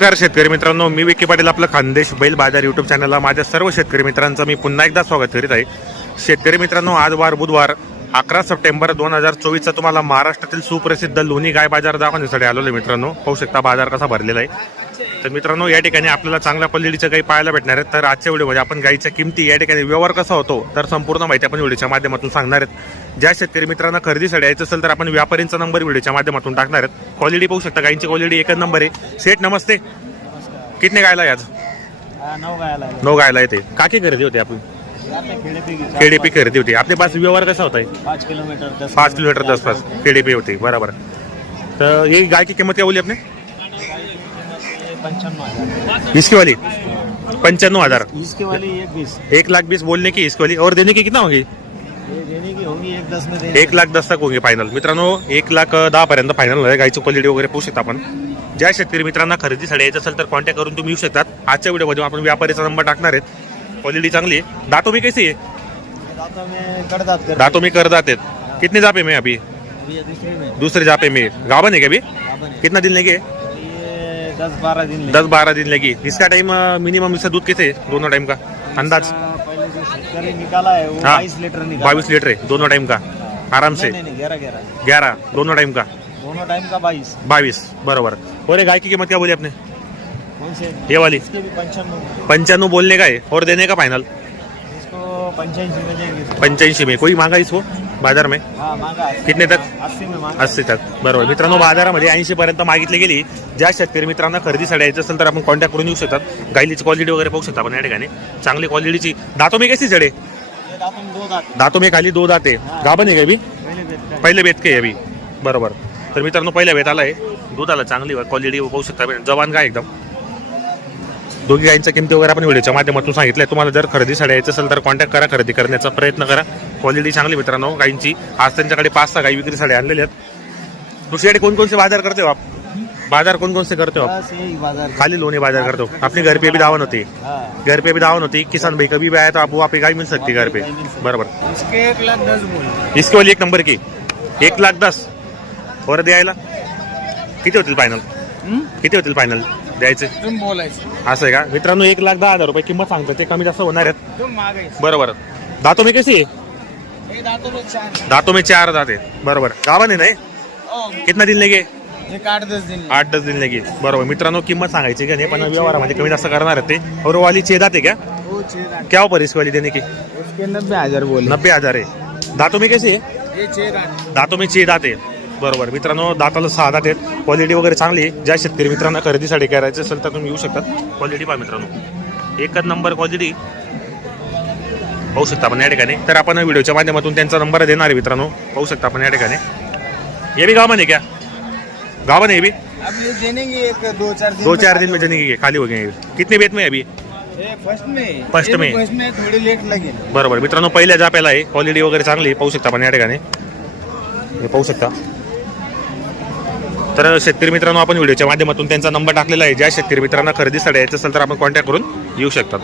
नमस्कार शेतकरी मित्रांनो मी विकी पाटील आपलं खानदेश बैल बाजार युट्यूब चॅनलला माझ्या सर्व शेतकरी मित्रांचं मी पुन्हा एकदा स्वागत करीत आहे. शेतकरी मित्रांनो आज वार बुधवार अकरा सप्टेंबर दोन हजार चोवीसचा तुम्हाला महाराष्ट्रातील सुप्रसिद्ध लोणी गाय बाजार दाखवण्यासाठी आलेलो आहे मित्रांनो. पाहू शकता बाजार कसा भरलेला आहे. तर मित्रांनो या ठिकाणी आपल्याला चांगल्या क्वालिटीचं काही पाहायला भेटणार आहेत तर आजच्या व्हिडिओमध्ये आपण गाईच्या किमती या ठिकाणी व्यवहार कसा होतो तर संपूर्ण माहिती आपण व्हिडिओच्या माध्यमातून सांगणार आहेत. ज्या शेतकरी मित्रांना खरेदीसाठी यायचं असेल तर आपण व्यापारींचा नंबर व्हिडिओच्या माध्यमातून टाकणार आहेत. क्वालिटी पाहू शकता गाईंची क्वालिटी एकच नंबर आहे. सेठ नमस्ते. कितने गायला आहे आज? हा, नऊ गायला आहे. नऊ गायला येते काकी खरेदी होती आपली? चार- केडीपी खरेदी होती. आपल्या पास व्यवहार कसा होता पाच किलोमीटर पाच किलोमीटर दस पास केडीपी होती. बरोबर. तर ये गाय की किंमत क्या बोली आपने? हजार. इसकी वाली पंचानवे हजार. इसके वाली एक बीस एक लाख बीस बोलने की इसकी वाली और देने की कितना होगी? ये देने की होगी एक दस में एक लाख दस तक होगी फायनल मित्रांनो एक लाख दहा पर्यंत फायनल आहे. गायची क्वालिटी वगैरे पाहू शकता आपण. ज्या शेतकरी मित्रांना खरेदीसाठी यायचं असेल तर कॉन्टॅक्ट करून तुम्ही येऊ शकतात. आजच्या व्हिडिओमध्ये आपण व्यापारीचा नंबर टाकणार आहेत. क्वालिटी चांगली आहे. दातो मी कैसी आहे? दांतों में करदात जाते कितने जापे में अभी? दूसरे जापे में. गावन है क्या अभी। कितना दिन लेंगे? दस बारह दिन लगे। दस बारह दिन लगी. इसका टाइम मिनिमम इसका दूध कैसे है दोनों टाइम का? अंदाज? पहले जो निकाला है वो हाँ। बाईस लीटर निकाला. बाईस लीटर है दोनों टाइम का? आराम से नहीं नहीं ग्यारह ग्यारह ग्यारह दोनों टाइम का? दोनों टाइम का बाईस बाईस बरोबर. और ये गाय की कीमत क्या बोली आपने? कौन से ये वाली. इसके भी पंचानवे पंचानवे बोलने का है और देने का फाइनल में। पंच्याऐंशी में कोई मांगा इसको बाजार में कितने तक? अस्सी तक बरोबर मित्रांनो बाजारामध्ये ऐंशी पर्यंत मागितली गेली ज्या शेतकरी मित्रांना खरेदीसाठी यायचं असेल तर आपण कॉन्टॅक्ट करून येऊ शकतात गाईलीची क्वालिटी वगैरे पाहू शकता आपण या ठिकाणी चांगली क्वालिटीची दातो मी कैसी जडे दांतों में खाली दो दाते गाभन आहे का अभी पहले बेत के अभी बरोबर तर मित्रांनो पहिल्या बेत आलाय दुधाला चांगली क्वालिटी पाहू शकता जवान काय एकदम दोघी गाईंच्या किमती वगैरे आपण व्हिडिओच्या माध्यमातून सांगितलंय तुम्हाला जर खरेदीसाठी यायचं असेल तर कॉन्टॅक्ट करा खरेदी करण्याचा प्रयत्न करा. क्वालिटी चांगली मित्रांनो गाईंची. आज त्यांच्याकडे पाच सहा गाई विक्रीसाठी आणलेल्या आहेत. दुसरीकडे कोणकोणसे बाजार करते हो आप बाजार से करते हो आप खाली लोनी बाजार करते. अपने घर पे भी दावन होती. घर पे भी दावन होती. किसान भाई कभी भी आया तो आपको वहाँ पे गाय मिल सकती है घर पे. बरोबर. इसके एक लाख दस बोल. इसके वाली एक नंबर की. एक लाख दस. वर द्यायला किती होतील फायनल किती होतील फायनल द्यायचे? असं आहे का? मित्रांनो एक लाख दहा हजार रुपये किंमत सांगतो ते कमी जास्त होणार आहेत. बरोबर. दातो मी कशी? आहे हे दांतों में चार. दातो बरोबर. गावाने नाही? ओ, कितना दिन लेगे? आठ दस दिन. आठ दस दिन लेगे. बरोबर. मित्रांनो किंमत सांगायची का नाही? पण व्यवहारामध्ये कमी जास्त करणार आहेत ते. और वाली छे दाते. क्या क्या ऊपर इसकी वाली देने की? नब्बे हजार बोले. नब्बे हजार आहे. दातो मी कशी आहे? दांत. मी चे दाते. बरोबर. मित्रांनो दाताला सहा दात आहेत क्वालिटी वगैरे चांगली आहे. ज्या शेतकरी मित्रांना खरेदीसाठी करायचं असेल तर तुम्ही येऊ शकतात क्वालिटी पहा मित्रांनो. एकच नंबर क्वालिटी पाहू शकता आपण या ठिकाणी. तर आपण व्हिडिओच्या माध्यमातून त्यांचा नंबर देणार आहे मित्रांनो. पाहू शकता आपण या ठिकाणी. ये भी गाँव में क्या गाँव में ये भी अब ये देने की एक दो चार दिन दो चार दिन में खाली हो गए ये. कितने बेत में अभी फर्स्ट में फर्स्ट ये में. फर्स्ट में थोड़ी लेट लगे बरोबर. मित्रांनो पहिल्या जाप्याला आहे. क्वालिटी वगैरे चांगली पाहू शकता आपण या ठिकाणी. हे पाहू शकता. तर शेतकरी मित्रांनो आपण व्हिडिओच्या माध्यमातून त्यांचा नंबर टाकलेला आहे. ज्या शेतकरी मित्रांना खरेदीसाठी यायचं असेल तर आपण कॉन्टॅक्ट करून येऊ शकतात.